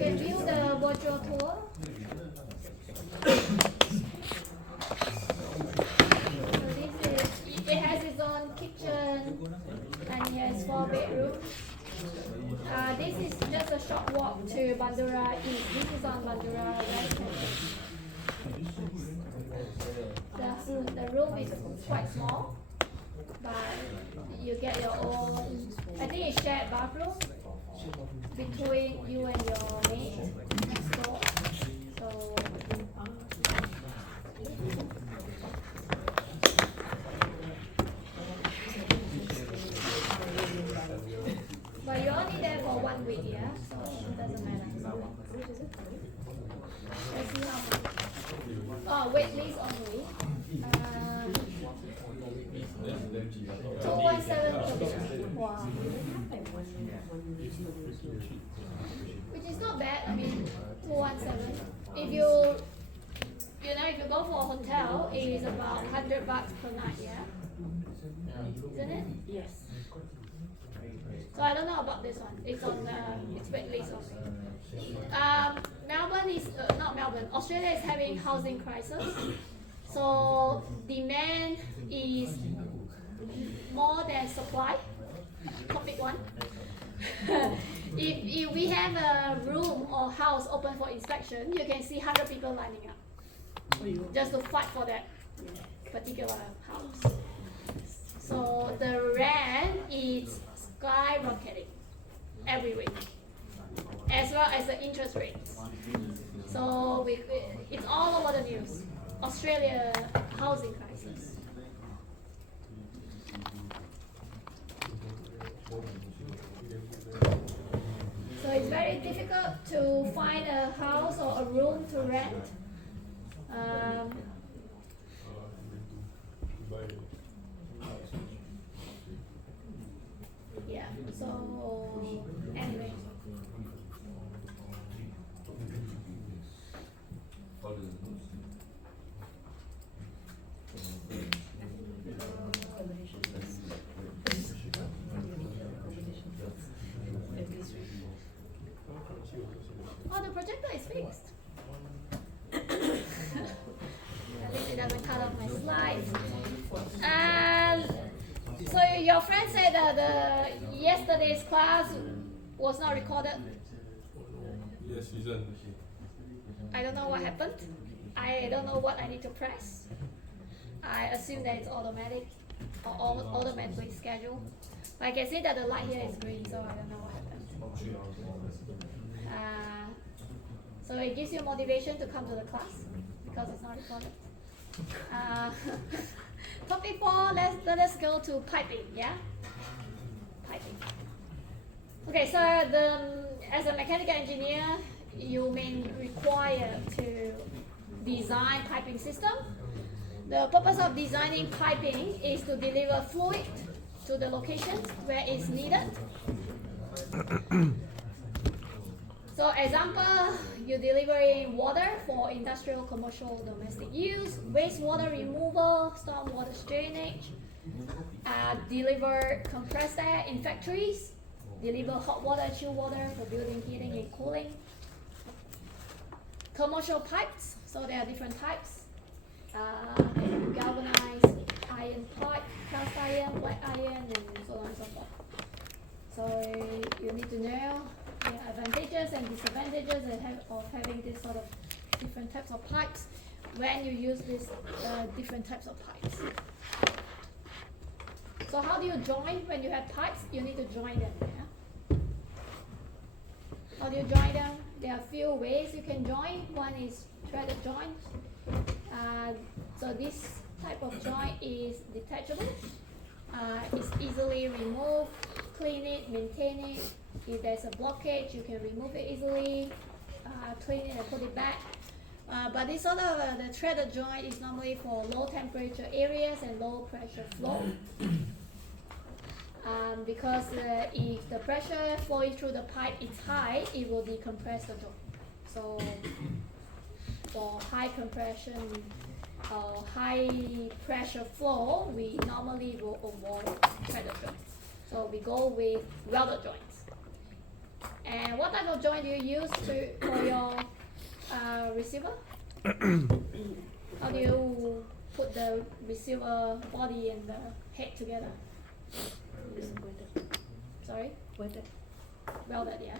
can view the virtual tour. So this is, it has its own kitchen and it has 4 bedrooms. This is just a short walk to Bandura East. This is on Bandura West campus. The room is quite small, but you get your own, I think it's shared bathroom between you and your mate next door. So but you're only there for 1 week, yeah? So it doesn't matter. Let's see how much. Oh, wait list only. 217 per week. Wow. Which is not bad. I mean, 217. If you go for a hotel, it is about $100 per night, yeah? Isn't it? Yes. So I don't know about this one. It's on its wait list also. Melbourne is not Melbourne. Australia is having housing crisis. So demand is more than supply. Topic 1. if we have a room or house open for inspection, you can see 100 people lining up just to fight for that particular house. So the rent is skyrocketing every week, as well as the interest rates. So it's all over the news. Australia housing crisis. So it's very difficult to find a house or a room to rent. Yeah, so anyway. Oh, the projector is fixed. At least it doesn't cut off my slides. So your friend said that yesterday's class was not recorded. Yes, isn't. I don't know what happened. I don't know what I need to press. I assume that it's automatic or automatically scheduled. But I can see that the light here is green, so I don't know what happened. So it gives you motivation to come to the class because it's not recorded. Topic 4, let us go to piping, yeah? Piping. Okay, so as a mechanical engineer, you may require to design piping system. The purpose of designing piping is to deliver fluid to the locations where it's needed. So example, you're delivering water for industrial, commercial, domestic use, wastewater removal, stormwater drainage, deliver compressed air in factories, deliver hot water, chill water for building heating and cooling. Commercial pipes, so there are different types. Galvanized iron pipe, cast iron, black iron, and so on and so forth. So you need to know the advantages and disadvantages of having this sort of different types of pipes when you use these different types of pipes. So how do you join when you have pipes? You need to join them. Yeah? How do you join them? There are a few ways you can join. One is threaded joint. So this type of joint is detachable. It's easily removed, clean it, maintain it. If there's a blockage, you can remove it easily, clean it and put it back. But this sort of the threaded joint is normally for low temperature areas and low pressure flow. Because if the pressure flowing through the pipe is high, it will decompress the joint. So for high compression or high pressure flow, we normally will avoid threaded joints. So we go with welded joints. And what type of joint do you use for your receiver? How do you put the receiver body and the head together? Sorry? Welded. Welded, yeah.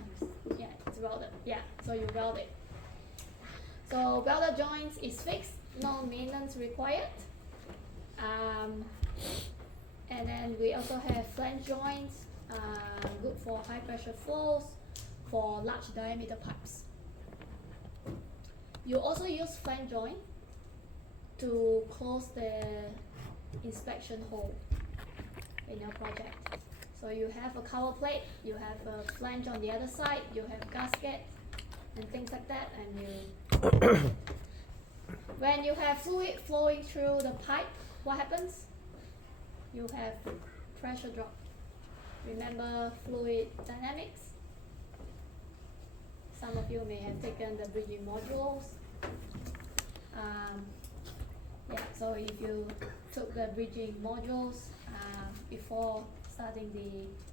Yeah, it's welded. Yeah, so you weld it. So welded joints is fixed, no maintenance required. And then we also have flange joints, good for high pressure flows, for large diameter pipes. You also use flange joint to close the inspection hole in your project. So you have a cover plate, you have a flange on the other side, you have gasket and things like that, and you when you have fluid flowing through the pipe, what happens? You have pressure drop. Remember fluid dynamics? Some of you may have taken the bridging modules. Yeah, so if you took the bridging modules before starting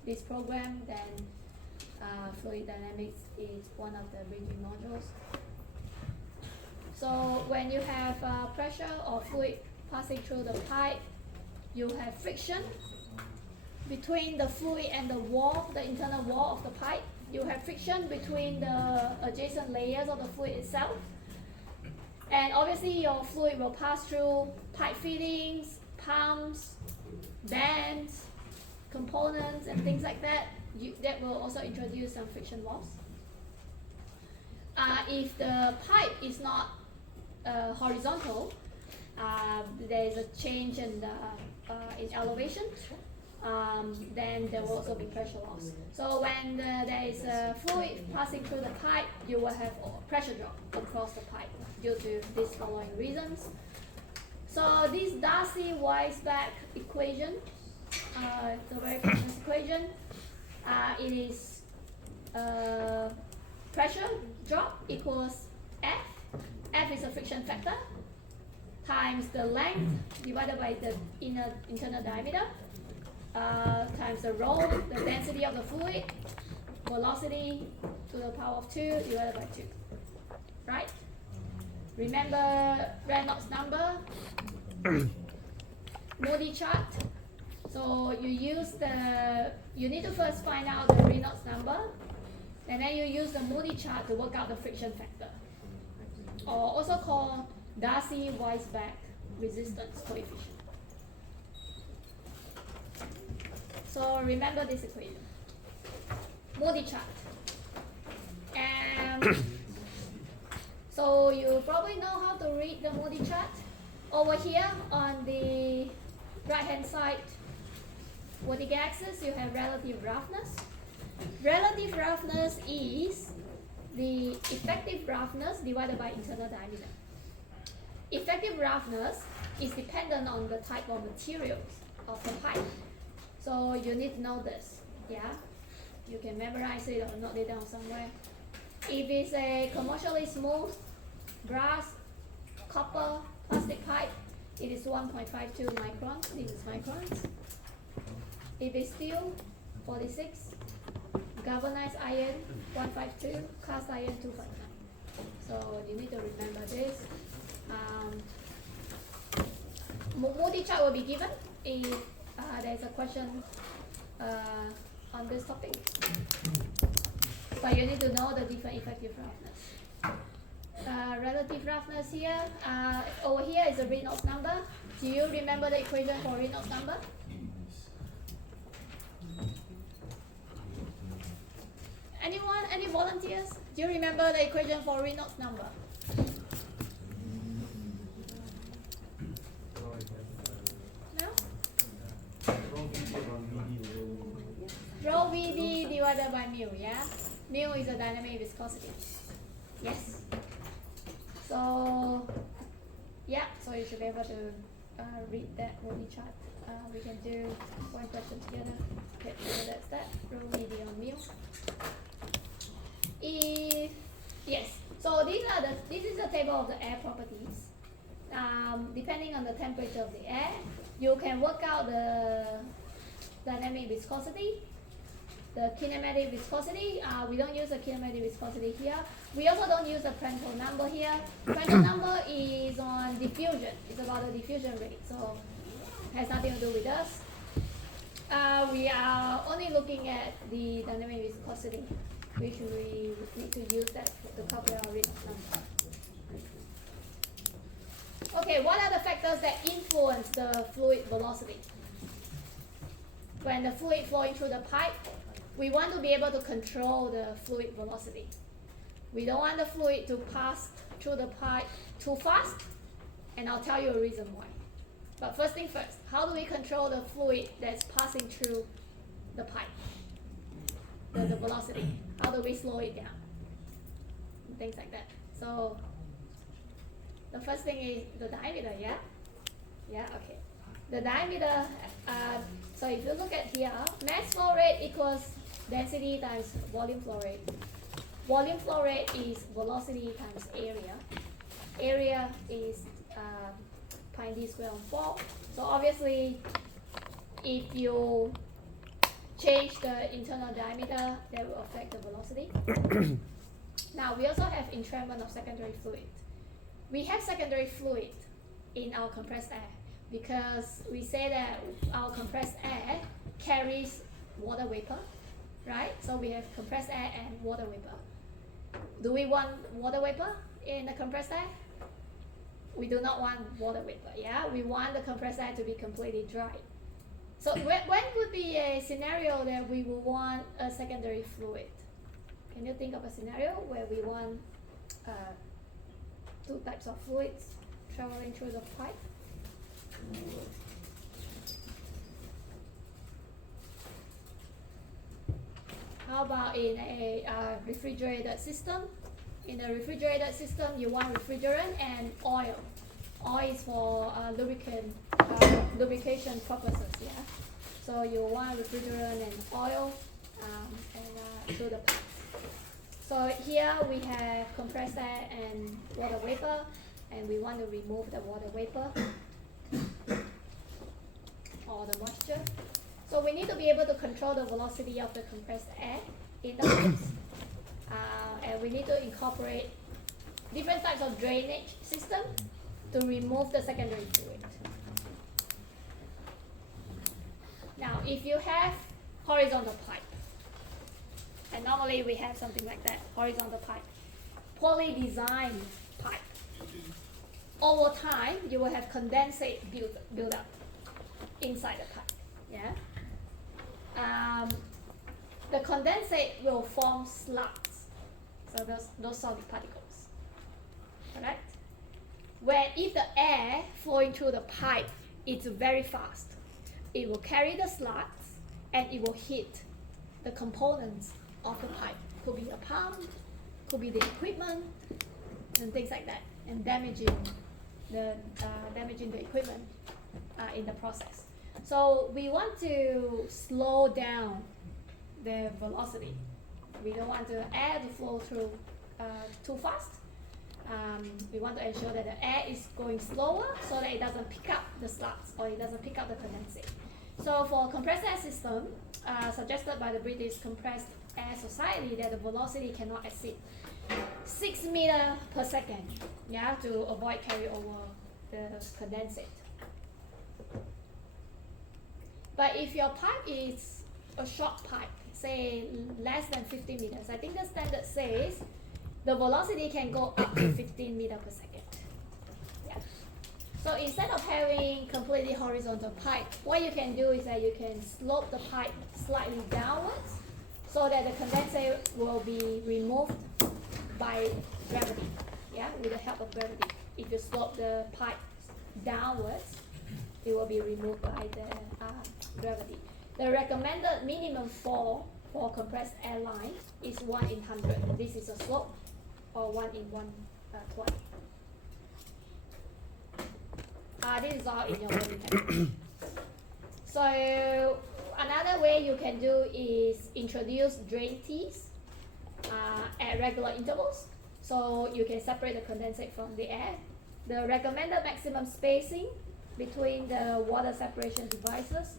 this program, then fluid dynamics is one of the bridging modules. So when you have pressure or fluid passing through the pipe, you have friction between the fluid and the wall, the internal wall of the pipe. You have friction between the adjacent layers of the fluid itself. And obviously your fluid will pass through pipe fittings, pumps, bands, components and things like that. That will also introduce some friction loss. If the pipe is not horizontal, there is a change in elevation, then there will also be pressure loss. So when there is a fluid passing through the pipe, you will have pressure drop across the pipe due to these following reasons. So this Darcy-Weisbach equation, it's a very famous equation. It is pressure drop equals F. F is a friction factor times the length divided by the internal diameter times the rho, the density of the fluid, velocity to the power of 2 divided by 2. Right? Remember Reynolds number, Moody chart. So you need to first find out the Reynolds number, and then you use the Moody chart to work out the friction factor, or also called Darcy-Weisbach resistance coefficient. So remember this equation, Moody chart. And so you probably know how to read the Moody chart. Over here on the right hand side vertical axis, you have relative roughness. Relative roughness is the effective roughness divided by internal diameter. Effective roughness is dependent on the type of materials of the pipe. So you need to know this, yeah? You can memorize it or note it down somewhere. If it's a commercially smooth brass, copper, plastic pipe, it is 1.52 microns. This is microns. If it's steel, 46. Galvanized iron, 152. Cast iron, 259. So you need to remember this. Moody chart will be given if there's a question on this topic. But you need to know the different effective roughness. Relative roughness here. Over here is the Reynolds number. Do you remember the equation for Reynolds number? Anyone? Any volunteers? Do you remember the equation for Reynolds number? No? Rho VD divided by mu, yeah? Mu is a dynamic viscosity. Yes. So, yeah, so you should be able to read that Moody chart. We can do one question together. Okay, so that's that. Rho VD on mu. Yes, so this is the table of the air properties. Depending on the temperature of the air, you can work out the dynamic viscosity. the kinematic viscosity. We don't use the kinematic viscosity here. We also don't use the Prandtl number here. Prandtl number is on diffusion. It's about the diffusion rate, so it has nothing to do with us. We are only looking at the dynamic viscosity, which we need to use that to calculate our Reynolds number. Okay, what are the factors that influence the fluid velocity? When the fluid flowing through the pipe, we want to be able to control the fluid velocity. We don't want the fluid to pass through the pipe too fast, and I'll tell you a reason why. But first thing first, how do we control the fluid that's passing through the pipe? The velocity. How do we slow it down? And things like that. So the first thing is the diameter, yeah? Yeah, okay. The diameter, so if you look at here, mass flow rate equals density times volume flow rate. Volume flow rate is velocity times area. Area is pi d squared on 4. So obviously, if you change the internal diameter, that will affect the velocity. Now, we also have entrainment of secondary fluid. We have secondary fluid in our compressed air because we say that our compressed air carries water vapor, right? So we have compressed air and water vapor. Do we want water vapor in the compressed air? We do not want water vapor, yeah? We want the compressed air to be completely dry. So when would be a scenario that we will want a secondary fluid? Can you think of a scenario where we want two types of fluids traveling through the pipe? How about in a refrigerated system? In a refrigerated system, you want refrigerant and oil. Oil is for lubrication purposes, yeah? So you want refrigerant and oil through the pipes. So here we have compressed air and water vapor, and we want to remove the water vapor or the moisture. So we need to be able to control the velocity of the compressed air in the pipes. And we need to incorporate different types of drainage system to remove the secondary fluid. Now, if you have horizontal pipe, and normally we have something like that, horizontal pipe, poorly designed pipe, over time you will have condensate build up inside the pipe. Yeah. The condensate will form slugs, so those solid particles. Correct? Where if the air flowing through the pipe is very fast, it will carry the slugs and it will hit the components of the pipe. Could be a pump, could be the equipment, and things like that, and damaging the equipment in the process. So we want to slow down the velocity. We don't want the air to flow through too fast. We want to ensure that the air is going slower so that it doesn't pick up the slugs or it doesn't pick up the condensate. So for compressed air system, suggested by the British Compressed Air Society, that the velocity cannot exceed 6 meters per second, yeah, to avoid carryover the condensate. But if your pipe is a short pipe, say less than 15 meters, I think the standard says the velocity can go up to 15 meters per second. Yeah. So instead of having completely horizontal pipe, what you can do is that you can slope the pipe slightly downwards so that the condensate will be removed by gravity, yeah, with the help of gravity. If you slope the pipe downwards, it will be removed by the gravity. The recommended minimum fall for compressed air line is 1 in 100. This is a slope, or 1 in 120. This is all in your learning textbook. So another way you can do is introduce drain teeth at regular intervals. So you can separate the condensate from the air. The recommended maximum spacing between the water separation devices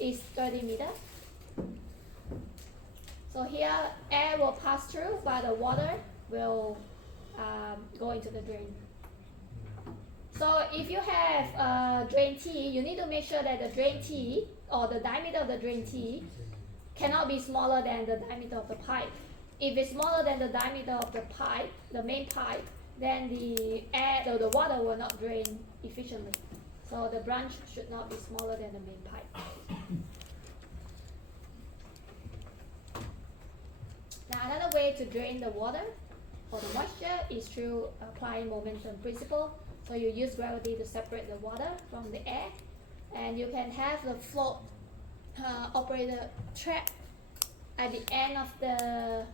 is 30 meters. So here air will pass through, but the water will go into the drain. So if you have a drain T, you need to make sure that the drain T or the diameter of the drain T cannot be smaller than the diameter of the pipe. If it's smaller than the diameter of the pipe, the main pipe, then the air or the water will not drain efficiently. So the branch should not be smaller than the main pipe. Now another way to drain the water or the moisture is through applying momentum principle. So you use gravity to separate the water from the air, and you can have the float operator trap at the end of the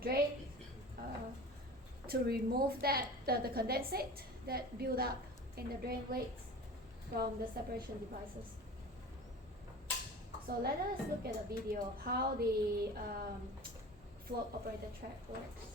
drain to remove that the condensate that build up in the drain leaks from the separation devices. So let us look at a video of how the float operator trap works.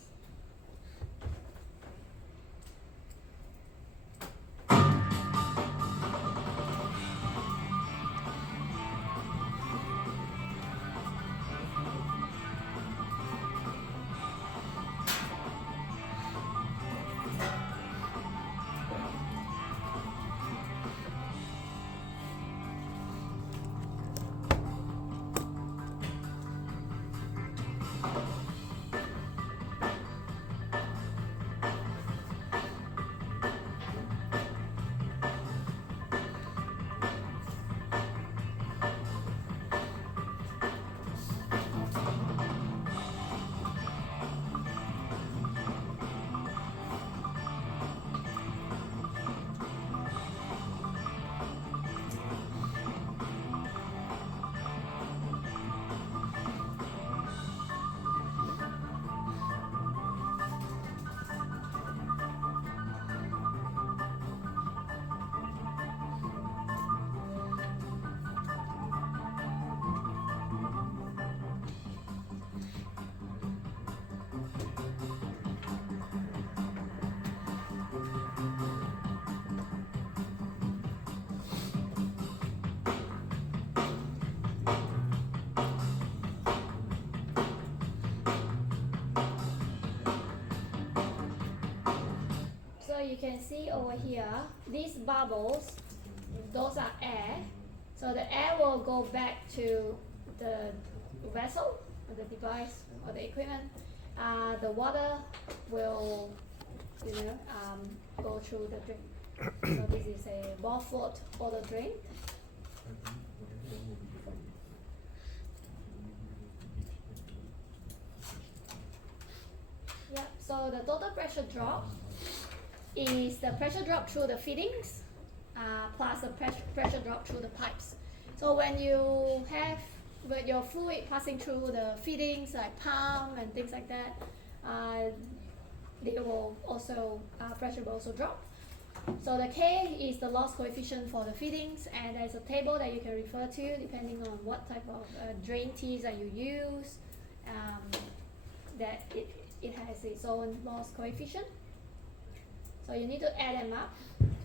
So you can see over here, these bubbles, those are air. So the air will go back to the vessel, or the device, or the equipment. The water will, go through the drain. So this is a ball float auto drain. Yeah. So the total pressure drop is the pressure drop through the fittings plus the pressure drop through the pipes. So when you have with your fluid passing through the fittings like pump and things like that, they will also pressure will also drop. So the K is the loss coefficient for the fittings, and there's a table that you can refer to depending on what type of drain tees that you use. That it has its own loss coefficient. So you need to add them up.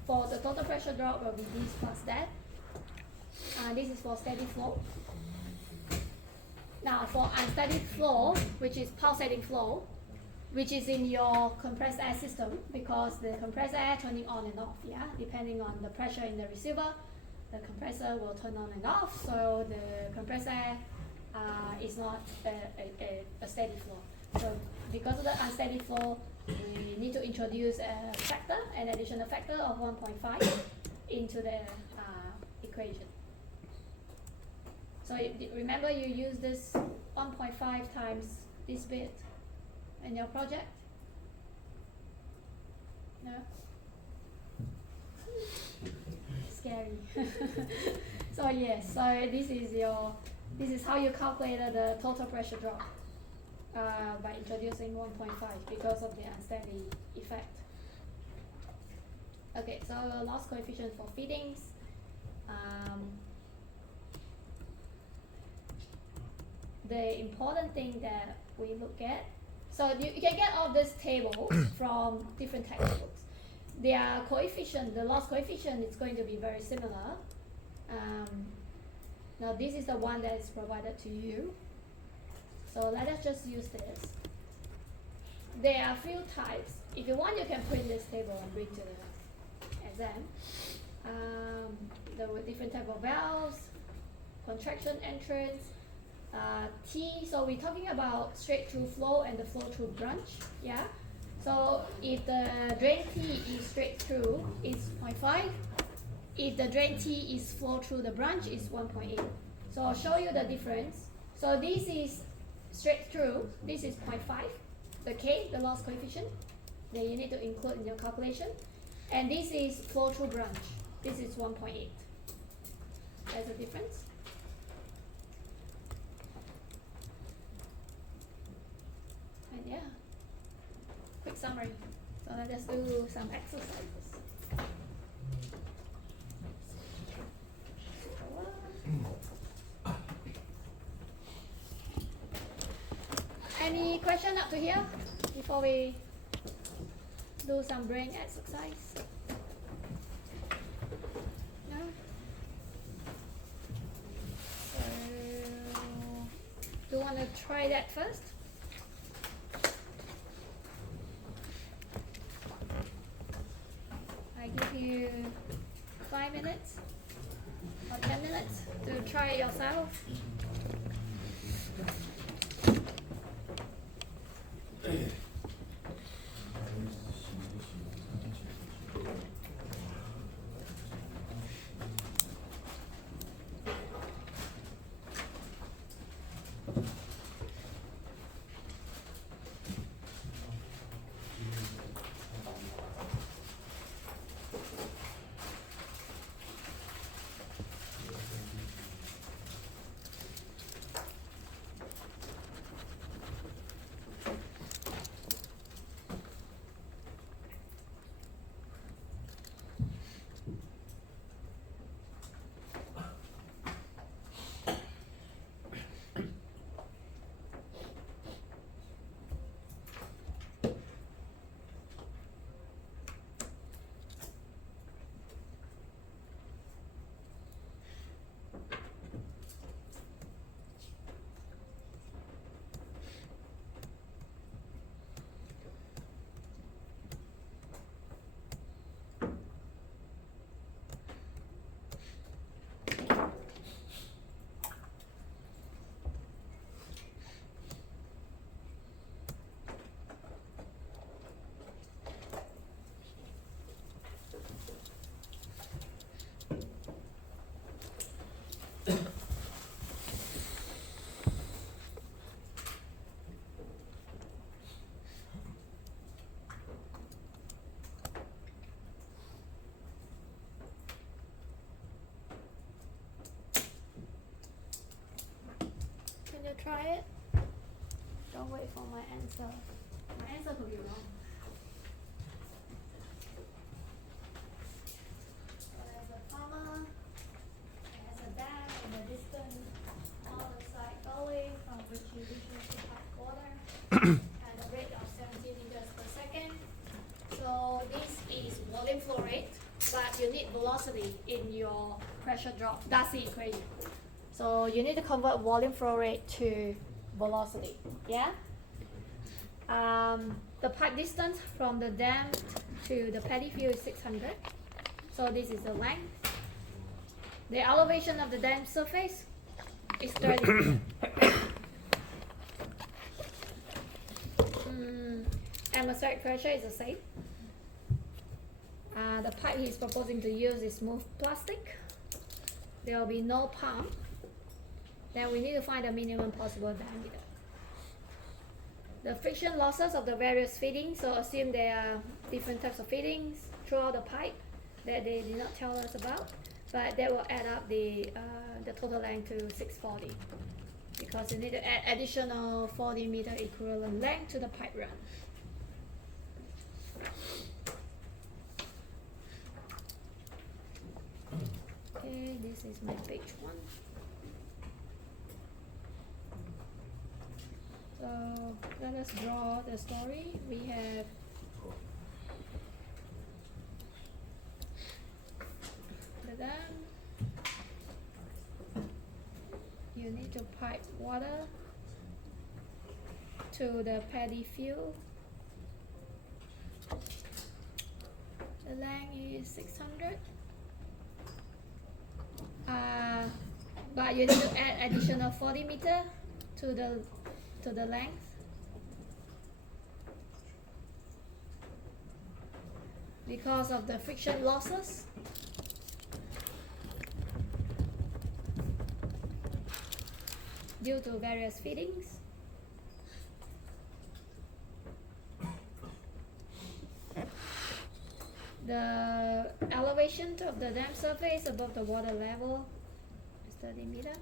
For the total pressure drop will be this plus that. This is for steady flow. Now for unsteady flow, which is pulsating flow, which is in your compressed air system, because the compressed air turning on and off, depending on the pressure in the receiver, the compressor will turn on and off. So the compressed air is not a steady flow. So because of the unsteady flow, we need to introduce a factor, an additional factor of 1.5 into the equation. So remember you use this 1.5 times this bit in your project? No? Scary. So yes, so this is how you calculated the total pressure drop. By introducing 1.5 because of the unsteady effect. Okay, so loss coefficient for fittings. The important thing that we look at, so you can get all these tables from different textbooks. Their coefficient, the loss coefficient is going to be very similar. Now this is the one that is provided to you. So let us just use this. There are a few types. If you want, you can print this table and bring to the exam. There were different type of valves, contraction entrance, T. So we're talking about straight through flow and the flow through branch. Yeah. So if the drain T is straight through, it's 0.5. If the drain T is flow through the branch, it's 1.8. So I'll show you the difference. So this is straight through. This is 0.5. The K, the loss coefficient, that you need to include in your calculation. And this is flow through branch. This is 1.8. There's a difference. And yeah, quick summary. So let's do some exercises. Any question up to here before we do some brain exercise? No? So, do you want to try that first? I give you 5 minutes or 10 minutes to try it yourself. Can you try it? Don't wait for my answer. My answer could be wrong. So there's a comma, there's a dash, and the distance on the side going from which you reach to pipe water, and the rate of 70 liters per second. So this is volume flow rate, but you need velocity in your pressure drop. That's the equation. So you need to convert volume flow rate to velocity. Yeah. The pipe distance from the dam to the paddy field is 600. So this is the length. The elevation of the dam surface is 30. Atmospheric pressure is the same. The pipe he's proposing to use is smooth plastic. There will be no pump. Then we need to find the minimum possible diameter. The friction losses of the various fittings, so assume there are different types of fittings throughout the pipe that they did not tell us about, but that will add up the total length to 640, because you need to add additional 40 meter equivalent length to the pipe run. Okay, this is my page 1. So let us draw the story. We have the dam. You need to pipe water to the paddy field. The length is 600. But you need to add additional 40 meter to the length. Because of the friction losses. Due to various fittings. The elevation of the dam surface above the water level is 30 meter.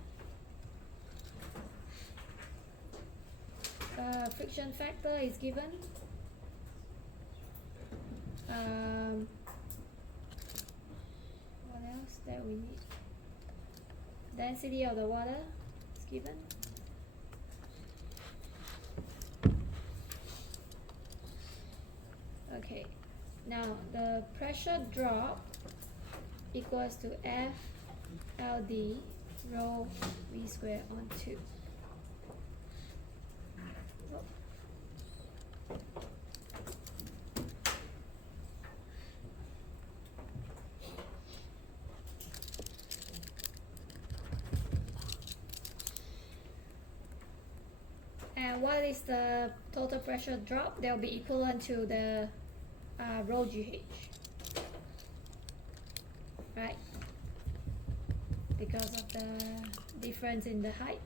Friction factor is given. What else that we need? Density of the water is given. Okay, now the pressure drop equals to F LD rho V squared on 2. And what is the total pressure drop? That will be equivalent to the rho GH, right? Because of the difference in the height.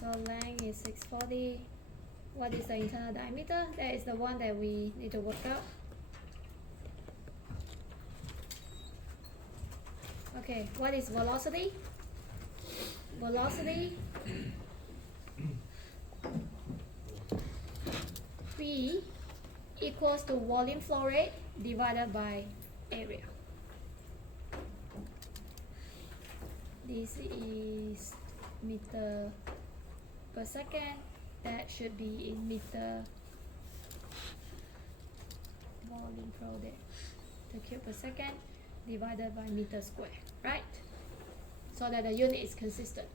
So length is 640. What is the internal diameter? That is the one that we need to work out. Okay, what is velocity? Velocity V equals to volume flow rate divided by area. This is meter per second. That should be in meter volume flow rate per cube per second divided by meter square, right? So that the unit is consistent.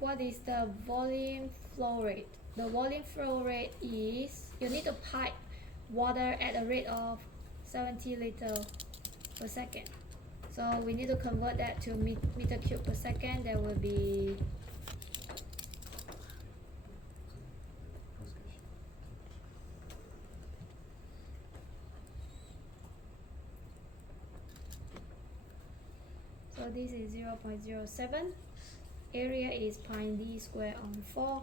What is the volume flow rate? The volume flow rate is, you need to pipe water at a rate of 70 liters per second. So we need to convert that to meter cube per second. That will be so this is 0.07. Area is pi d squared on 4.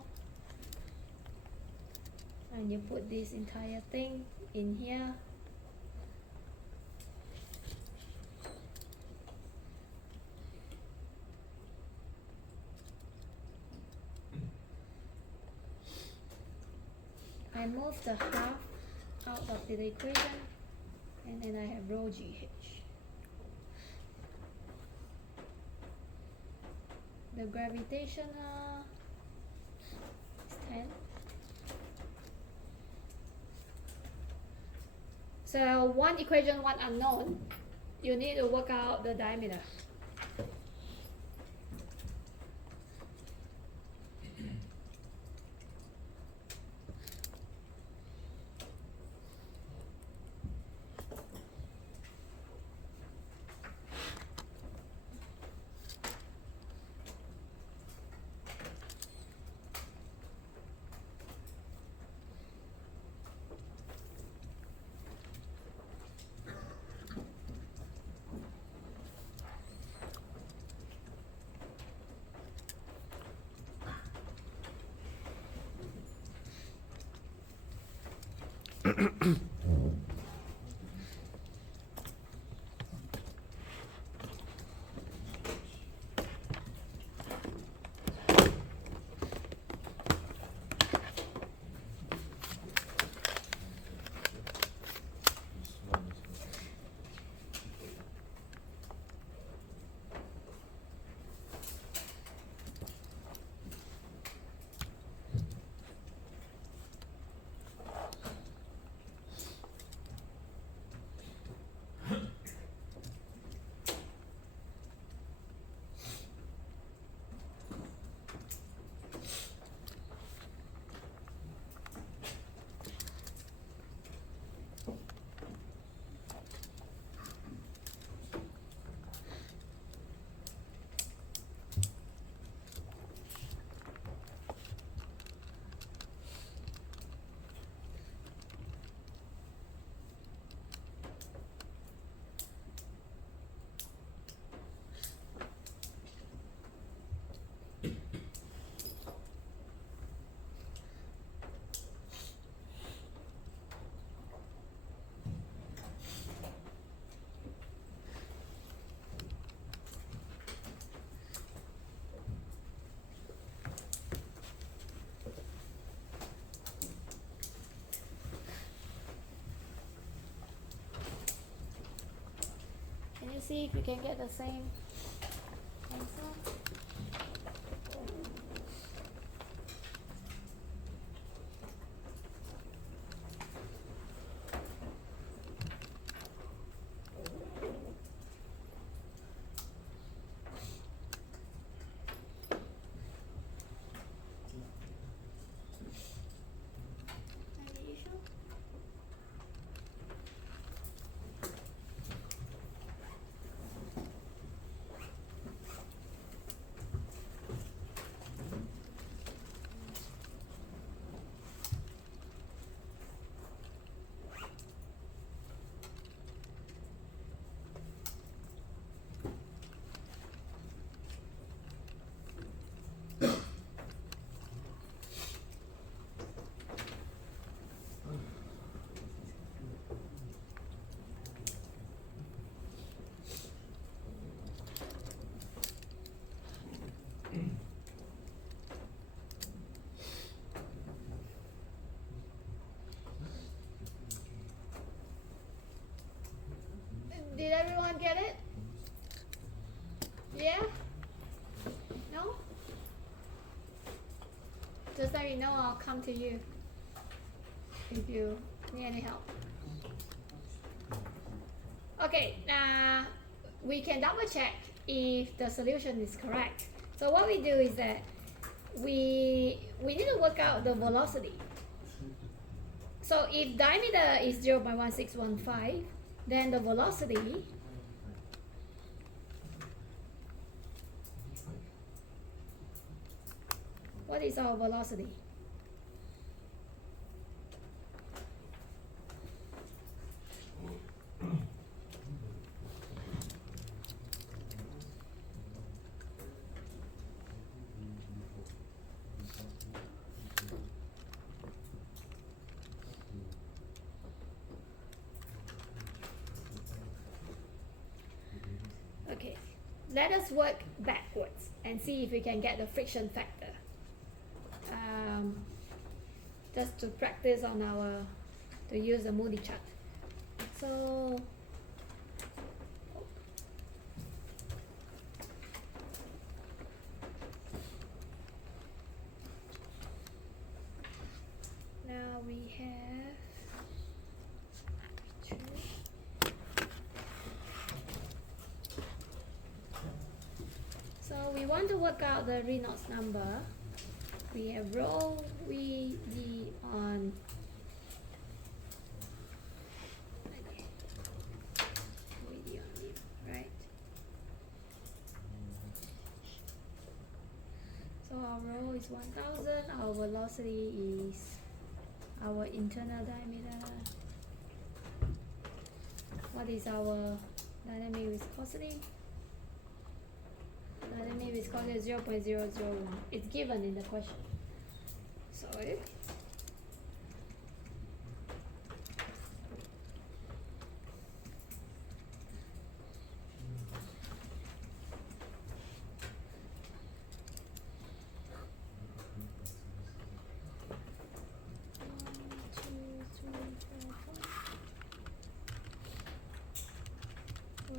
And you put this entire thing in here. I move the half out of the equation, and then I have rho GH. The gravitational is 10. So one equation, one unknown. You need to work out the diameter. see if you can get the same answer. Any issue? Did everyone get it? Yeah? No? Just let me know, I'll come to you if you need any help. Okay, we can double check if the solution is correct. So what we do is that we need to work out the velocity. So if diameter is 0.1615, then the velocity what is our velocity? Okay, let us work backwards and see if we can get the friction factor. Just to practice on to use the Moody chart. So, now we have two. So we want to work out the Reynolds number. We have rho VD on VD on mu, right? So our rho is 1000, our velocity is our internal diameter. What is our dynamic viscosity? Dynamic viscosity is 0.001. It's given in the question. So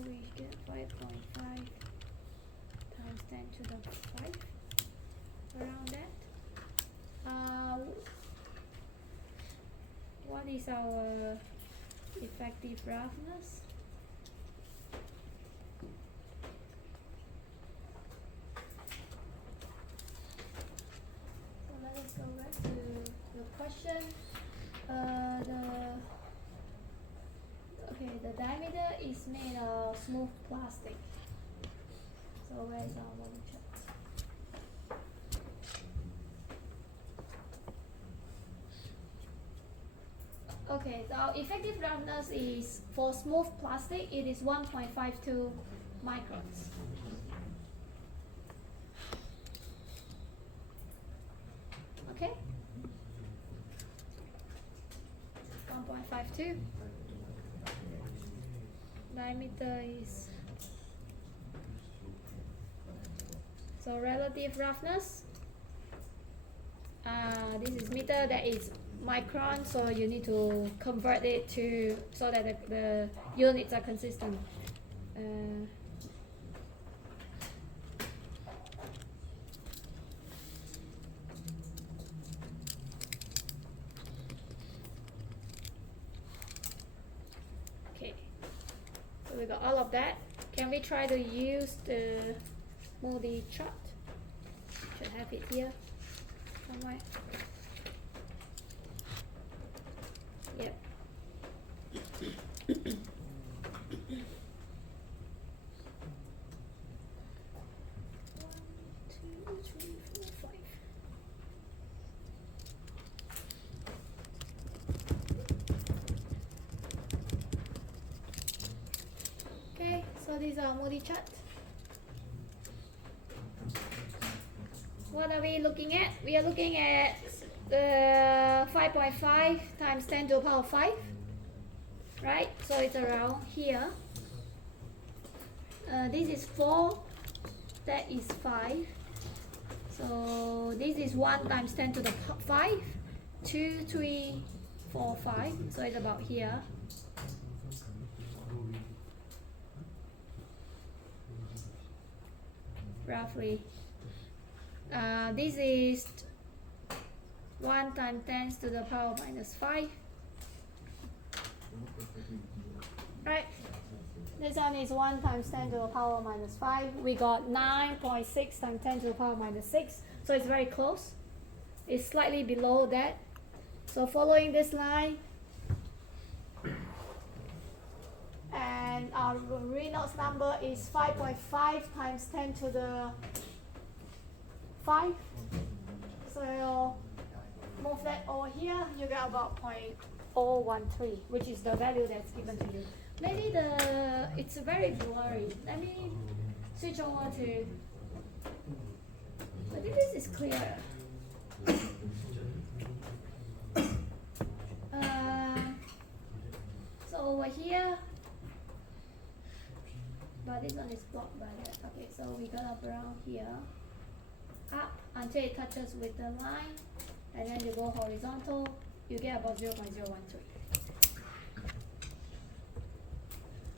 we get 5.5 times 10 to the 5, around that. What is our effective roughness? So let us go back to the question. The diameter is made of smooth plastic. So where is our volume chart? Okay, so our effective roughness is, for smooth plastic, it is 1.52 microns. Okay? 1.52. Diameter is, so relative roughness, this is meter, that is micron, so you need to convert it to, so that the units are consistent. Okay, so we got all of that. Can we try to use the Moody chart? Should have it here somewhere. Yep. 1, 2, 3, 4, 5. Okay, so these are Moody chart. What are we looking at? We are looking at 5.5 times 10 to the power 5, right? So it's around here. This is 4, that is 5. So this is 1 times 10 to the 5, 2, 3, 4, 5. So it's about here. Roughly. This is 1 times 10 to the power minus 5. Right. This one is 1 times 10 to the power minus 5. We got 9.6 times 10 to the power minus 6. So it's very close. It's slightly below that. So following this line, and our Reynolds number is 5.5 times 10 to the 5. So move that over here, you get about 0.013, which is the value that's given to you. Maybe it's very blurry. Let me switch over to, I think this is clear. So over here, but this one is blocked by that. Okay, so we got up around here, up until it touches with the line, and then you go horizontal, you get about 0.013,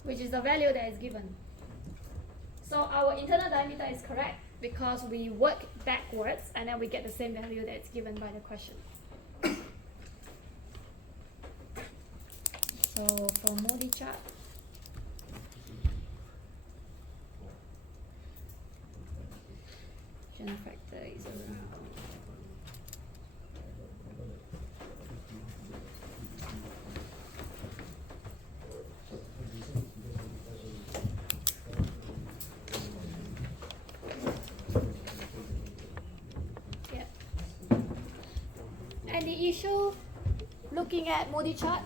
which is the value that is given. So our internal diameter is correct because we work backwards and then we get the same value that's given by the question. So for Moody chart, factor is around. Yep. And the issue looking at Moody chart,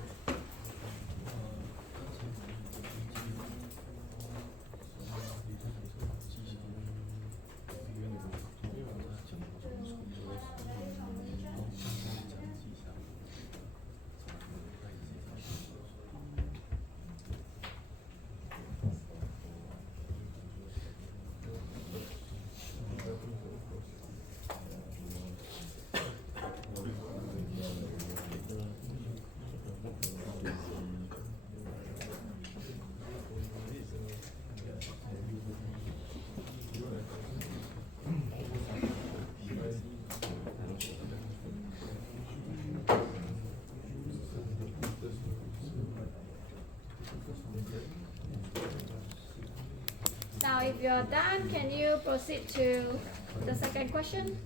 now if you're done, can you proceed to the second question?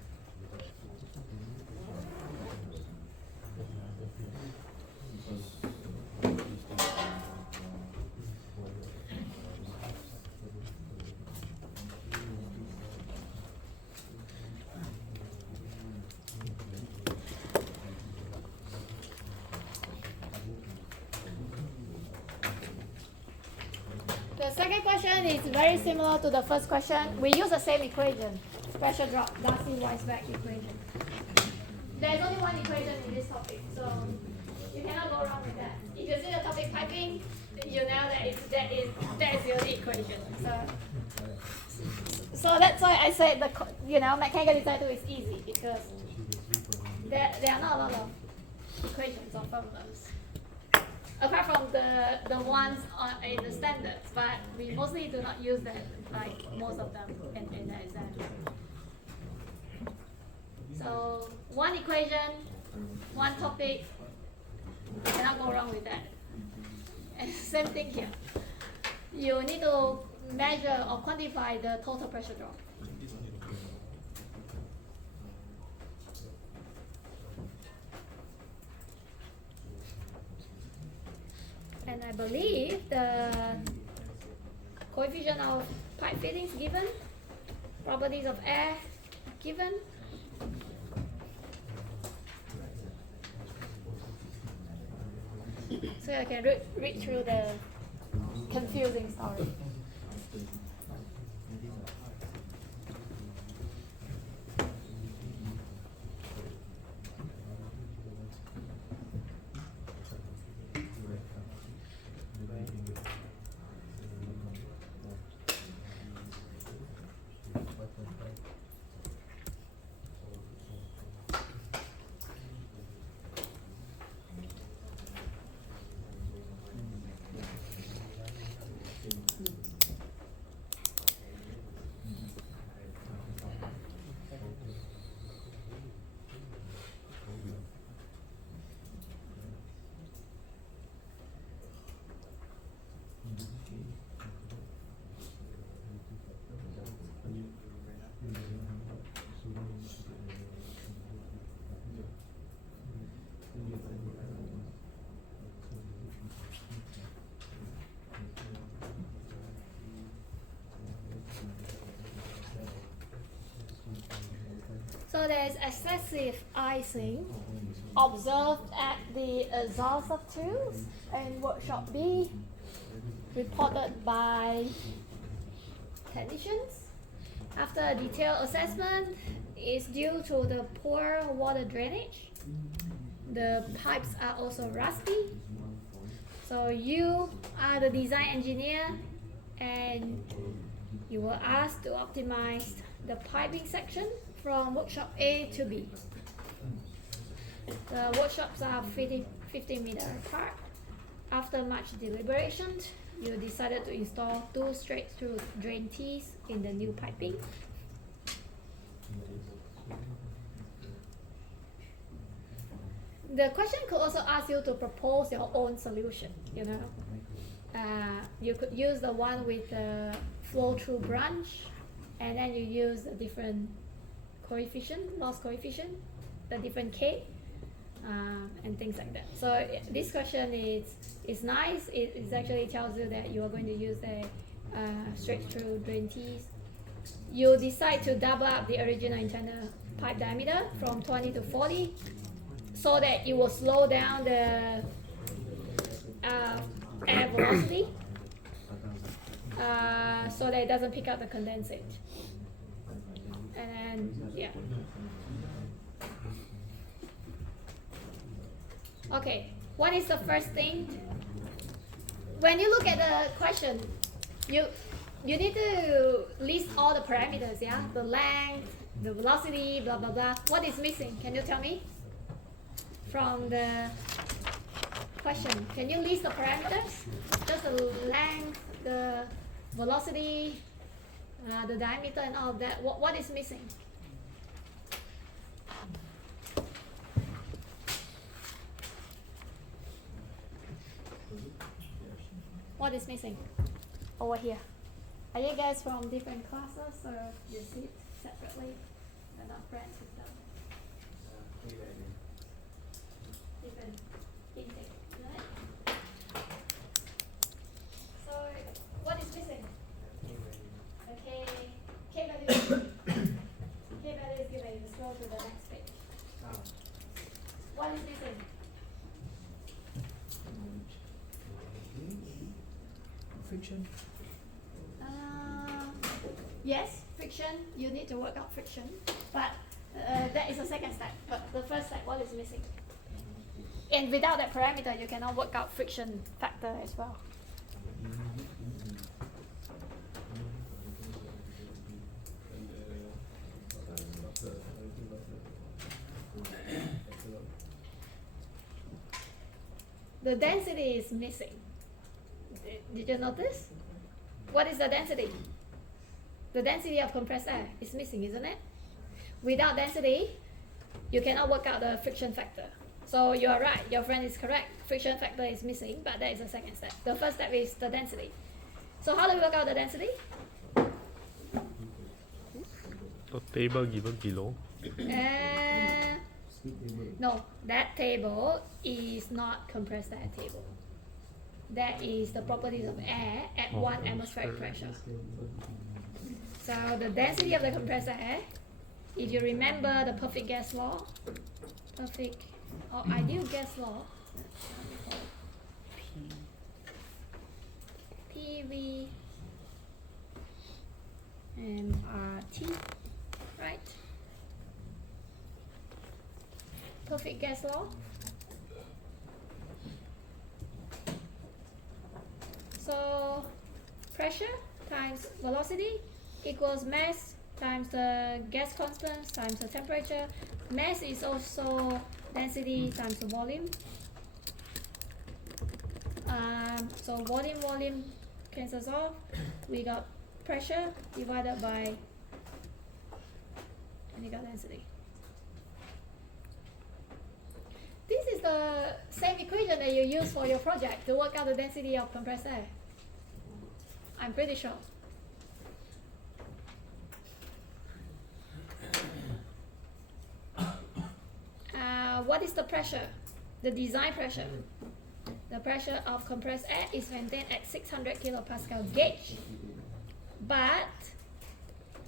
The second question is very similar to the first question. We use the same equation, pressure drop, Darcy-Weisbach equation. There's only one equation in this topic, so you cannot go wrong with that. If you see the topic piping, you know that is your equation. So that's why I said mechanical design 2 is easy because there are not a lot of equations or formulas. apart from the ones in the standards, but we mostly do not use that, like most of them in the exam. So one equation, one topic, you cannot go wrong with that. And same thing here. You need to measure or quantify the total pressure drop. And I believe the coefficient of pipe fittings given, properties of air given. So I can read through the confusing story. So there's excessive icing observed at the exhaust of tubes in workshop B, reported by technicians. After a detailed assessment, it's due to the poor water drainage. The pipes are also rusty. So you are the design engineer and you were asked to optimize the piping section from workshop A to B. The workshops are 50 meters apart. After much deliberation, you decided to install 2 straight-through drain tees in the new piping. The question could also ask you to propose your own solution, you know. You could use the one with the flow-through branch, and then you use a different coefficient, loss coefficient, the different K, and things like that. So this question is nice. It actually tells you that you are going to use a straight-through drain tees. You decide to double up the original internal pipe diameter from 20 to 40, so that it will slow down the air velocity, so that it doesn't pick up the condensate. And then, yeah. Okay, what is the first thing? When you look at the question, you need to list all the parameters, yeah? The length, the velocity, blah, blah, blah. What is missing? Can you tell me? From the question, can you list the parameters? Just the length, the velocity, the diameter and all of that. What is missing? What is missing? Over here. Are you guys from different classes or you sit separately? You're not friends with them? Different intake, right? So what is missing? Okay, K value. K value is given. Let's go to the next page. What is missing? Friction. Yes, friction. You need to work out friction, but that is the second step. But the first step, what is missing? And without that parameter, you cannot work out friction factor as well. the density is missing. Did you notice? What is the density? The density of compressed air is missing, isn't it? Without density, you cannot work out the friction factor. So you are right, your friend is correct. Friction factor is missing, but that is the second step. The first step is the density. So how do we work out the density? The table given below. No, that table is not compressed air table. That is the properties of air at 1 atmospheric pressure. So the density of the compressed air, if you remember the perfect gas law, ideal gas law, PV and RT, right? Perfect gas law. So pressure times velocity equals mass times the gas constant times the temperature. Mass is also density times the volume. So volume cancels off. We got pressure divided by, and you got density. This is the same equation that you use for your project to work out the density of compressed air. I'm pretty sure. What is the pressure? The design pressure. The pressure of compressed air is maintained at 600 kilopascal gauge. But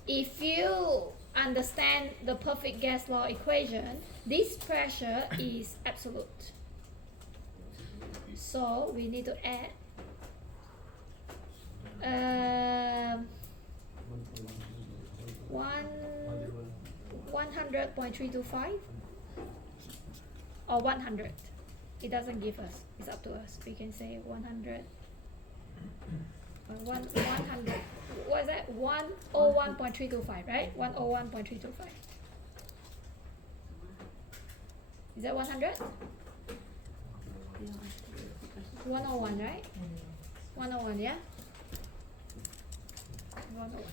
if you understand the perfect gas law equation, this pressure is absolute. So we need to add 100.325 or 100. It doesn't give us. It's up to us. We can say 100. 100. What is that? 101.325, right? 101.325. Is that 100? 101, right? 101, yeah? 101.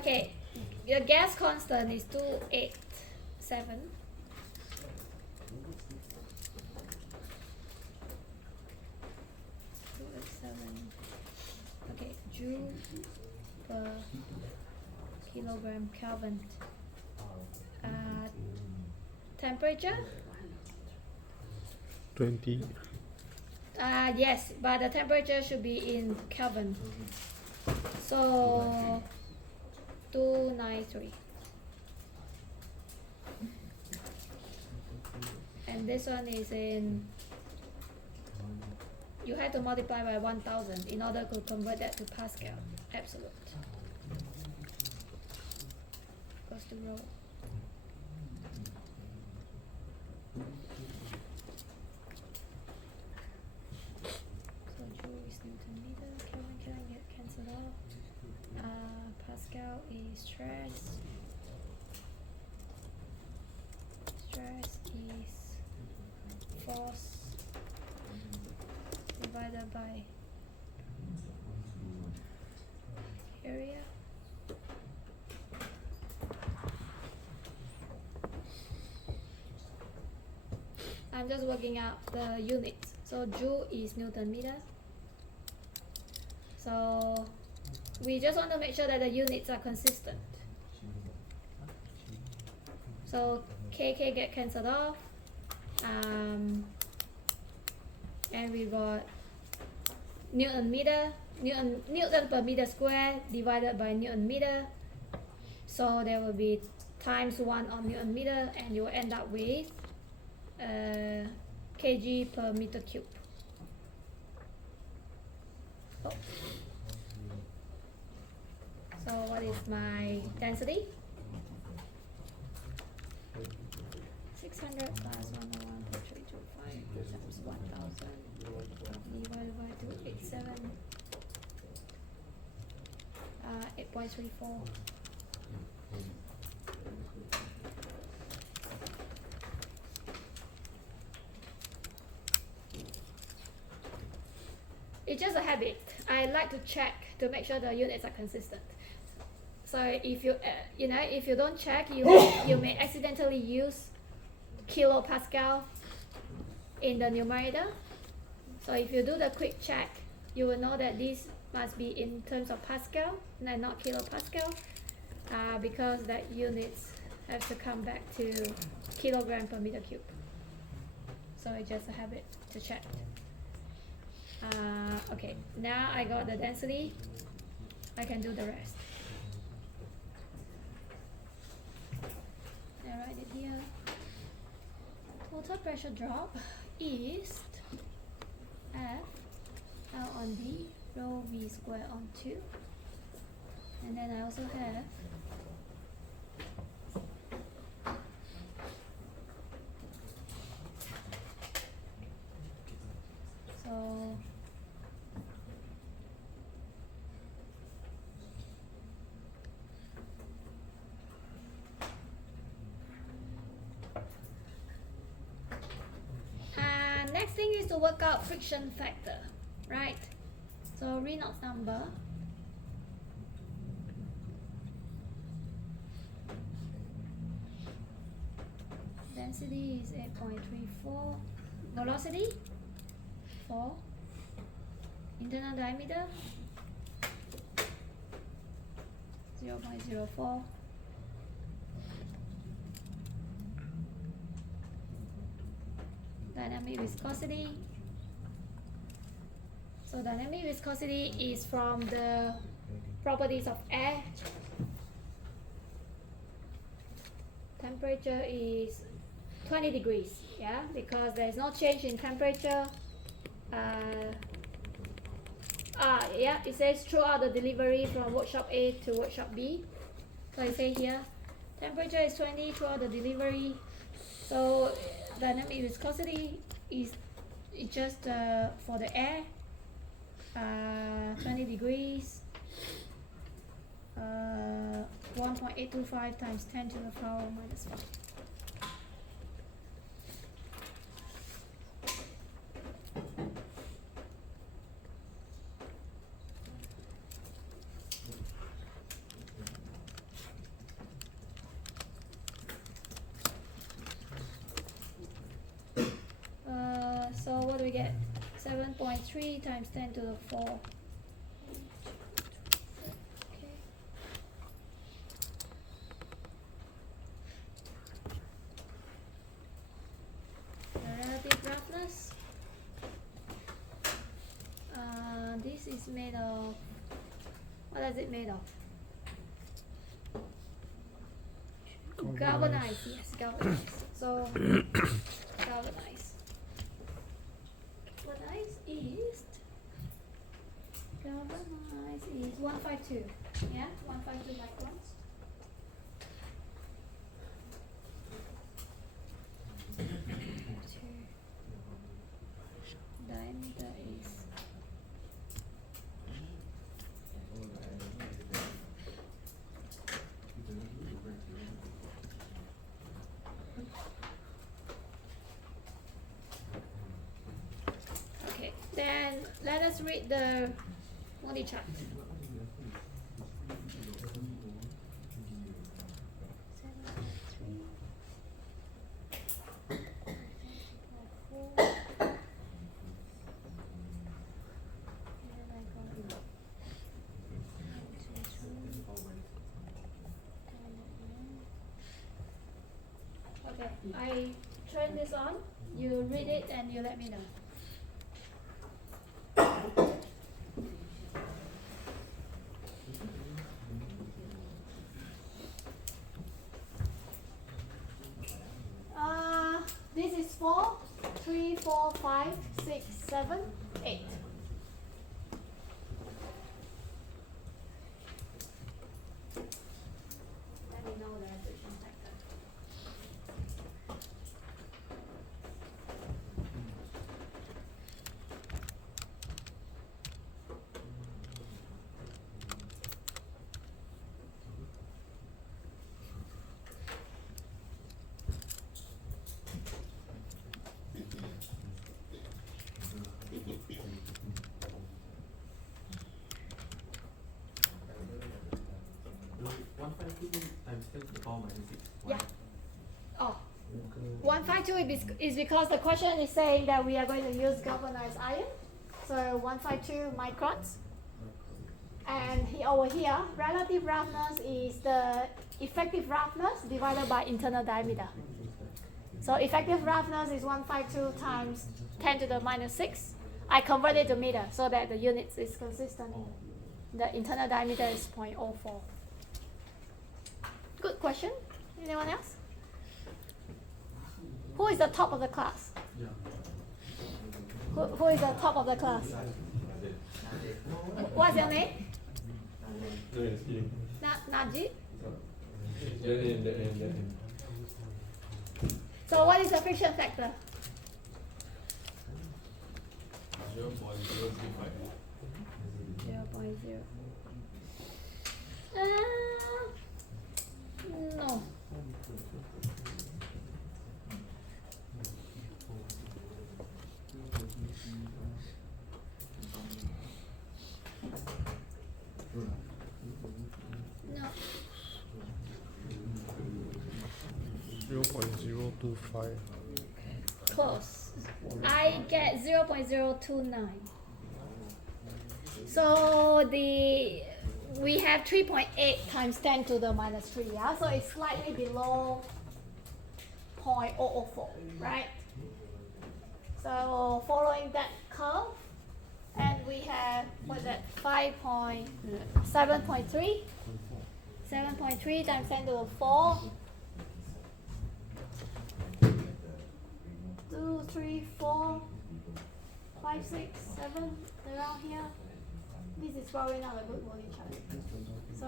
Okay, the gas constant is 287. Okay, joule per kilogram Kelvin. Temperature? 20. Yes, but the temperature should be in Kelvin. So 293. And this one is in, you have to multiply by 1000 in order to convert that to Pascal. Absolute. Goes to rho. So joule is Newton meter. Kelvin can get cancelled off. Pascal is stress. Stress is force divided by area. I'm just working out the units. So joule is Newton meter. So we just want to make sure that the units are consistent. So KK get cancelled off. And we got Newton meter, Newton per meter square divided by Newton meter. So there will be times 1 on Newton meter, and you will end up with kg per meter cube. Oh. So what is my density? 600 plus 101.325 times 1000 divided by 287. 8.34. it's just a habit. I like to check to make sure the units are consistent. So if you if you don't check, you may accidentally use kilopascal in the numerator. So if you do the quick check, you will know that this must be in terms of pascal and not kilopascal, because that units have to come back to kilogram per meter cube. So it's just a habit to check. Okay, now I got the density. I can do the rest. I write it here. Total pressure drop is F L on D rho V square on 2. And then I also have so next thing is to work out friction factor, right? So Reynolds number density is 8.34, velocity 4, internal diameter 0.04, dynamic viscosity. So dynamic viscosity is from the properties of air. Temperature is 20 degrees, yeah, because there is no change in temperature. Yeah, it says throughout the delivery from workshop A to workshop B. So I say here, temperature is 20 throughout the delivery. So dynamic viscosity is just for the air, 20 degrees, 1.825 times 10 to the power minus 5. So what do we get? 7.3 times 10 to the 4. Okay. The relative roughness. This is made of, what is it made of? Galvanized, yes, galvanized. So galvanized. Galvanized is 152, yeah, 152 microns. Diameter is okay. Then let us read the Monty chart. Okay, I turn this on, you read it and you let me know. This is 4, 3, 4, 5, 6, 7, 8. Let me know the friction factor. 152 is because the question is saying that we are going to use galvanized iron. So 152 microns. And over here, relative roughness is the effective roughness divided by internal diameter. So effective roughness is 152 times 10 to the minus 6. I convert it to meter so that the units is consistent. The internal diameter is 0.04. Good question. Anyone else? Who is the top of the class? Who is the top of the class? What's your name? Najib? So what is the friction factor? 0.035. 0.0. No. No. 0.025. Close. I get 0.029. So we have 3.8 times 10 to the minus 3, yeah? So it's slightly below 0.004, right? So following that curve, and we have, what's that, 7.3? 7.3 times 10 to the 4. 2, 3, 4, 5, 6, 7, around here. This is probably not a good volume chart. So,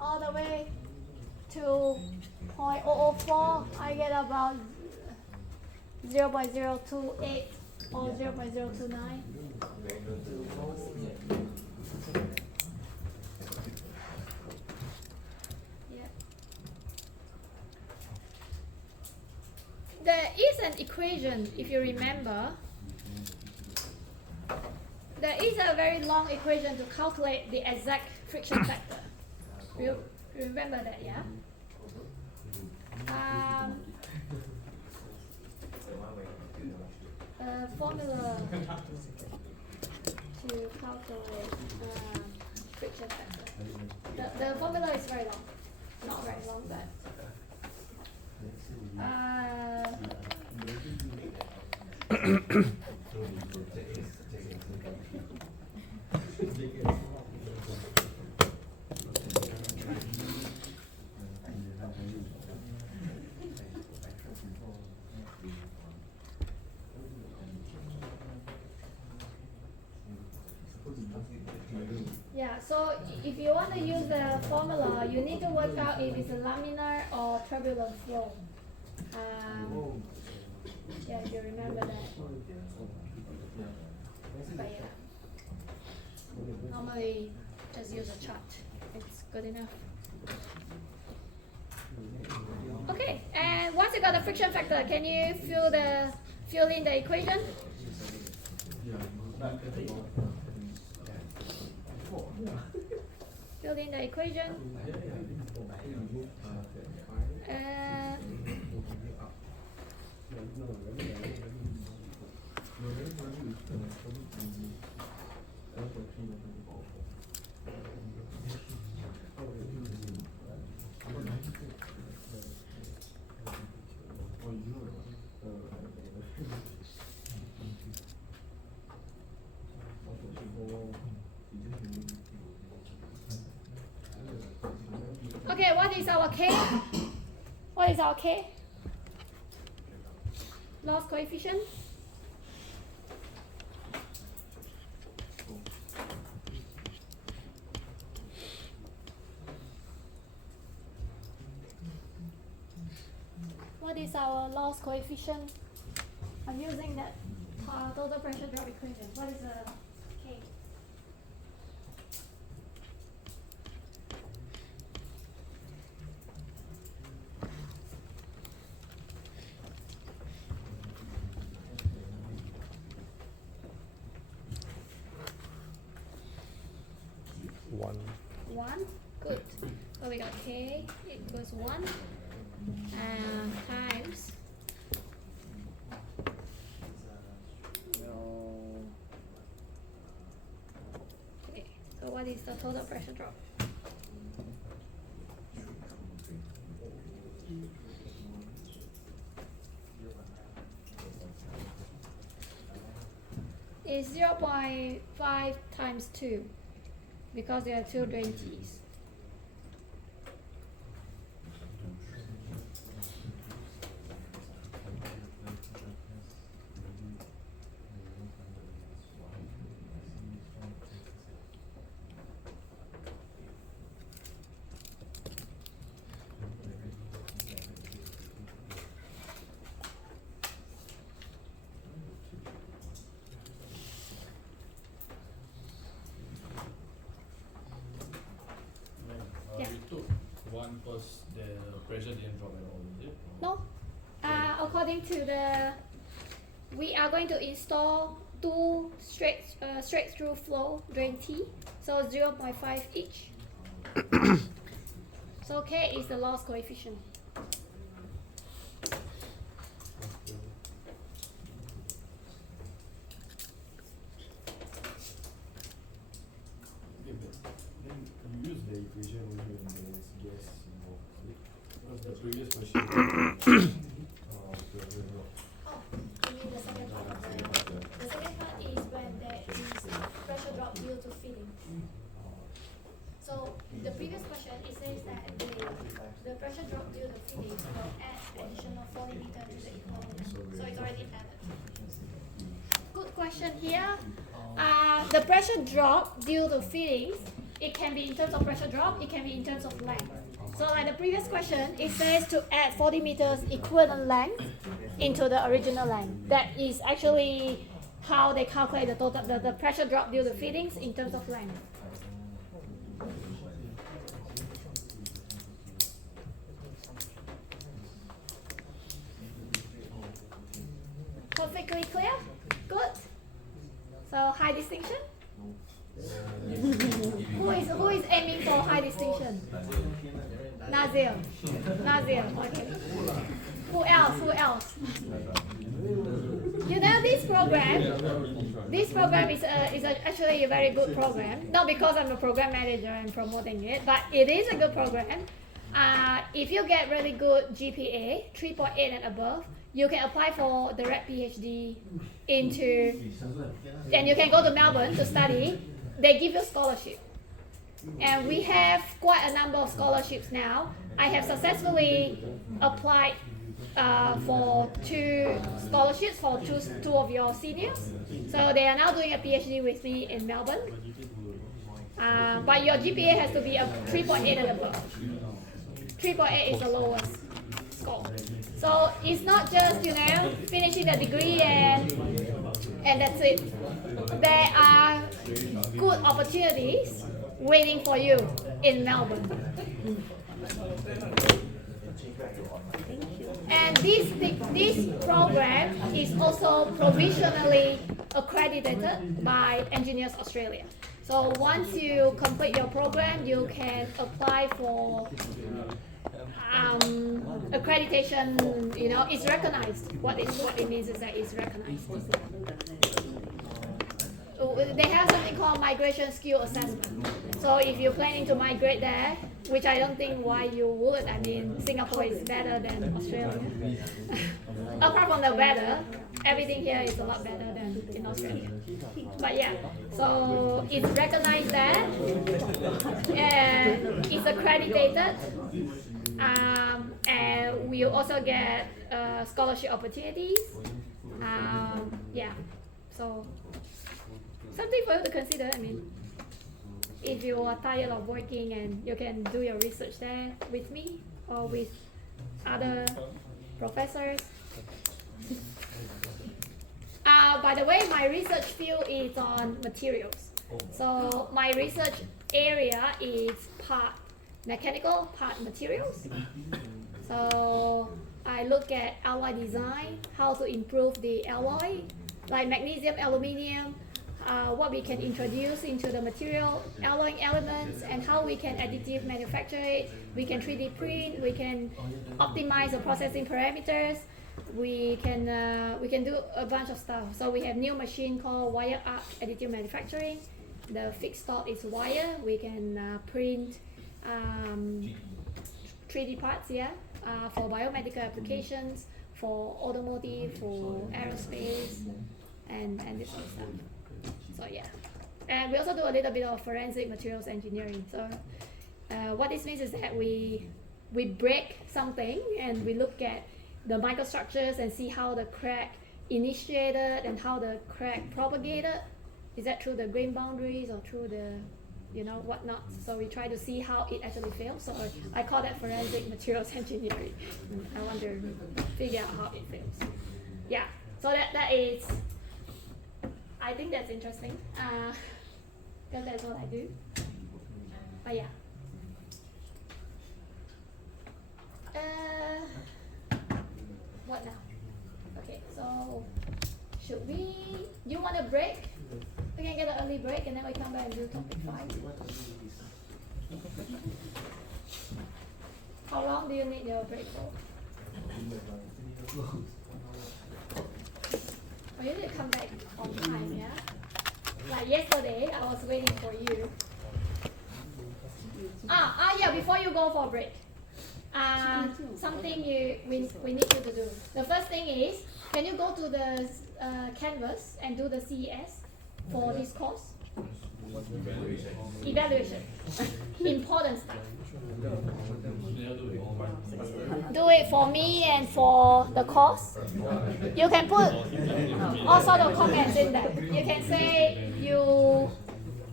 all the way to 0.004, I get about 0.028 or 0.029. There is an equation, if you remember. There is a very long equation to calculate the exact friction factor. You remember that, yeah? Formula to calculate friction factor. The formula is very long. Not very long, but yeah, so if you want to use the formula, you need to work out if it's a laminar or turbulent flow. Yeah, if you remember that. But yeah, normally just use a chart. It's good enough. Okay, and once you got the friction factor, can you fill in the equation? Fill in the equation. Okay, what is our K? What is our K? Loss coefficient? What is our loss coefficient? I'm using that total pressure drop equation. What is the K? One. 1? Good. So we got K equals 1 times rho. Okay, so what is the total pressure drop? Is 0.5 times 2 because there are 2 drain tees. Yeah. We took one because the pressure didn't drop at all, is it? No, according to the, we are going to install 2 straight through flow drain T, so 0.5 each. So K is the loss coefficient. Okay, but then you use the equation only when there's gas involved, is it? Because the previous question pressure drop. Oh, you mean the second part of the second part is when there is pressure drop due to feeding. So the previous question, it says that the pressure drop due to feeding will add additional 40 meters to the equilibrium. So it's already added. Good question here. The pressure drop due to feedings, it can be in terms of pressure drop, it can be in terms of length. So like the previous question, it says to add 40 meters equivalent length into the original length. That is actually how they calculate the total, the pressure drop due to feedings in terms of length. Perfectly clear? Good. So high distinction? Who is aiming for high distinction? Nazir. Okay. Who else? You know this program is actually a very good program. Not because I'm a program manager and promoting it, but it is a good program. If you get really good GPA, 3.8 and above, you can apply for direct PhD into, and you can go to Melbourne to study. They give you scholarship. And we have quite a number of scholarships now. I have successfully applied for 2 scholarships for two of your seniors. So they are now doing a PhD with me in Melbourne. But your GPA has to be a 3.8 and above. 3.8 is the lowest score. So it's not just, finishing the degree and that's it. There are good opportunities waiting for you in Melbourne. And this program is also provisionally accredited by Engineers Australia. So once you complete your program, you can apply for accreditation. It's recognized. What it means is that it's recognized. They have something called migration skill assessment. So if you're planning to migrate there, which I don't think why you would. I mean, Singapore is better than Australia. Apart from the weather, everything here is a lot better than in Australia. But yeah, so it's recognized there, and it's accredited, and we also get scholarship opportunities. Yeah, so something for you to consider. I mean, if you are tired of working and you can do your research there with me or with other professors. By the way, my research field is on materials. So my research area is part mechanical, part materials. So I look at alloy design, how to improve the alloy, like magnesium, aluminium, what we can introduce into the material, alloying elements, and how we can additive manufacture it. We can 3D print. We can optimize the processing parameters. We can do a bunch of stuff. So we have new machine called wire arc additive manufacturing. The fixed stock is wire. We can print 3D parts, for biomedical applications, for automotive, for aerospace, and this sort of stuff. So yeah, and we also do a little bit of forensic materials engineering. So what this means is that we break something and we look at the microstructures and see how the crack initiated and how the crack propagated. Is that through the grain boundaries or through the whatnot? So we try to see how it actually fails. So I call that forensic materials engineering. I want to figure out how it fails. Yeah. So that is. I think that's interesting. Because that's what I do. But yeah. What now? Okay, so should we? You want a break? We can get an early break and then we come back and do topic 5. How long do you need your break for? Oh, you need to come back on time, yeah? Like yesterday, I was waiting for you. Yeah, before you go for break. Something we need you to do. The first thing is, can you go to the canvas and do the CES for this course? Evaluation. Important stuff. Do it for me and for the course. You can put all sort of comments in there. You can say you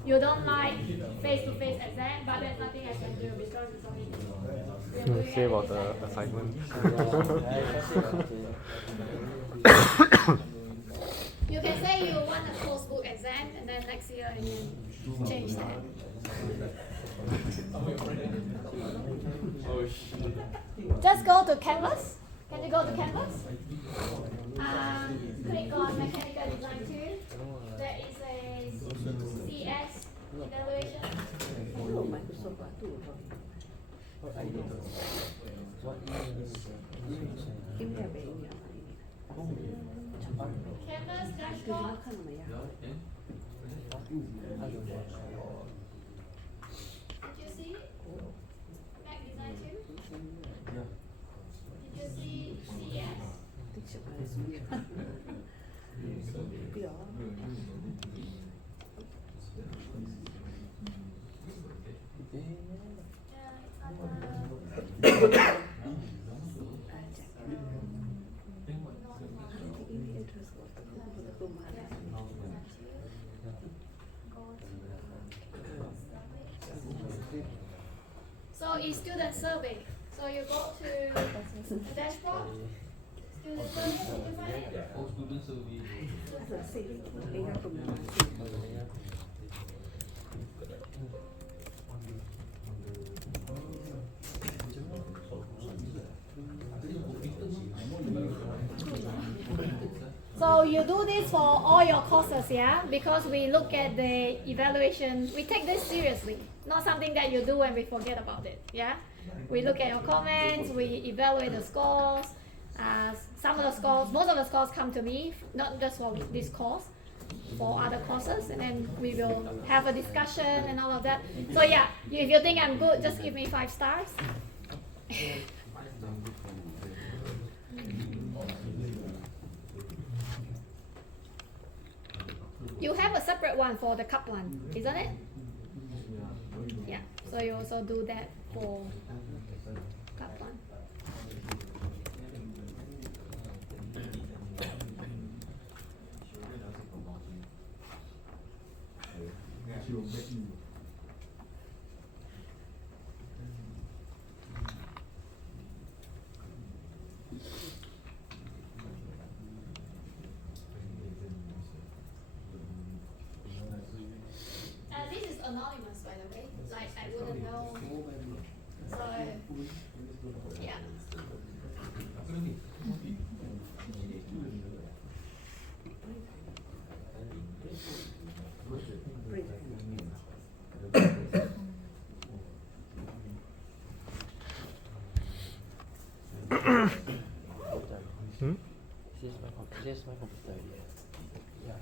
don't like face-to-face exam, but there's nothing I can do because it's only Say about the assignment. You can say you want a closed book exam and then next year you can change that. Just go to Canvas. Can you go to Canvas? Click on Mechanical Design 2. There is a CS evaluation. Canvas dashboard. Did you see it? Mac Design 2? Did you see CS? So it's student survey. So you go to the dashboard. Student survey, did you find it? Student survey. So you do this for all your courses, yeah? Because we look at the evaluation, we take this seriously. Not something that you do and we forget about it, yeah? We look at your comments, we evaluate the scores. Some of the scores, most of the scores come to me, not just for this course, for other courses, and then we will have a discussion and all of that. So yeah, if you think I'm good, just give me 5 stars. You have a separate one for the cup one, isn't it? Yeah, so you also do that for cup one. This is anonymous, by the way. Like I wouldn't know. So This is my computer. Yeah.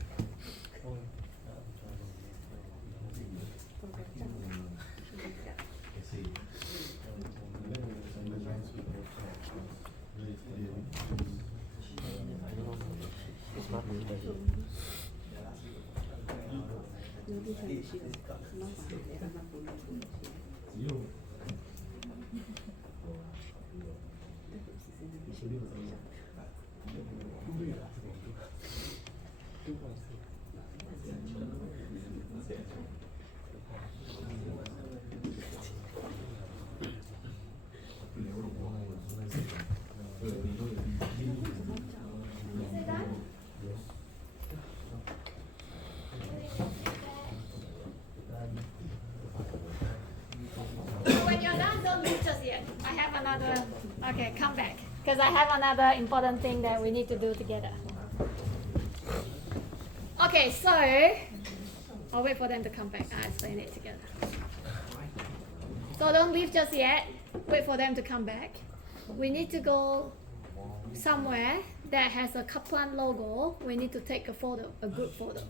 It's not me. When you're done, don't leave just yet. I have another. Okay, come back. Because I have another important thing that we need to do together. Okay, so I'll wait for them to come back. I'll explain it together. So don't leave just yet. Wait for them to come back. We need to go somewhere that has a Kaplan logo. We need to take a photo, a group photo.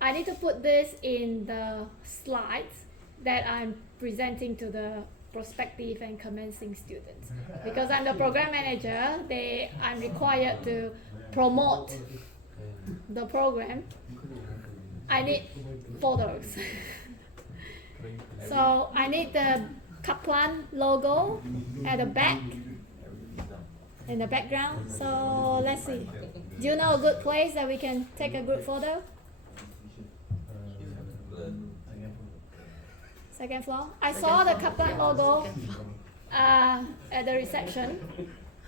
I need to put this in the slides that I'm presenting to the prospective and commencing students. Because I'm the program manager, I'm required to promote the program. I need photos. So I need the Kaplan logo at the back, in the background. So let's see. Do you know a good place that we can take a group photo? Second floor. I saw the Kaplan logo at the reception.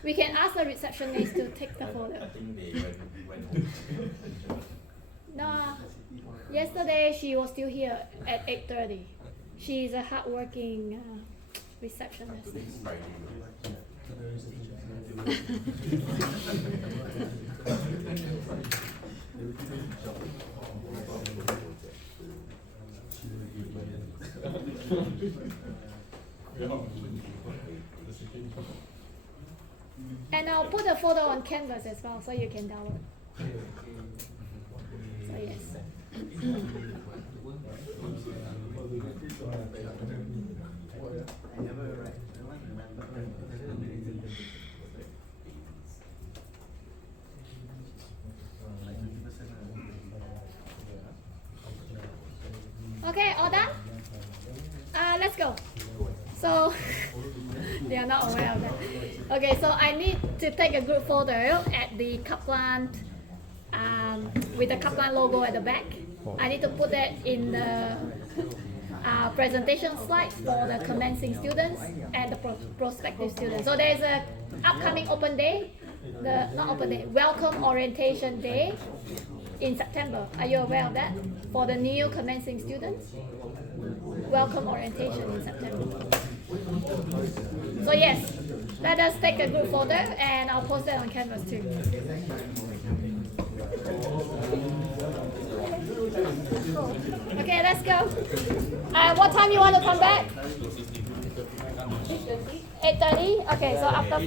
We can ask the receptionist to take the photo. No, yesterday she was still here at 8:30. She's a hardworking receptionist. And I'll put the photo on Canvas as well, so you can download. So yes. Okay, all done? Let's go. So they are not aware of that. Okay, so I need to take a group photo at the Kaplan, with the Kaplan logo at the back. I need to put that in the presentation slides for the commencing students and the prospective students. So there's a upcoming open day, not open day, welcome orientation day in September. Are you aware of that? For the new commencing students? Welcome orientation in September. So yes, let us take a group photo and I'll post that on Canvas too. Okay, let's go. What time you want to come back? 8:30? Okay, so after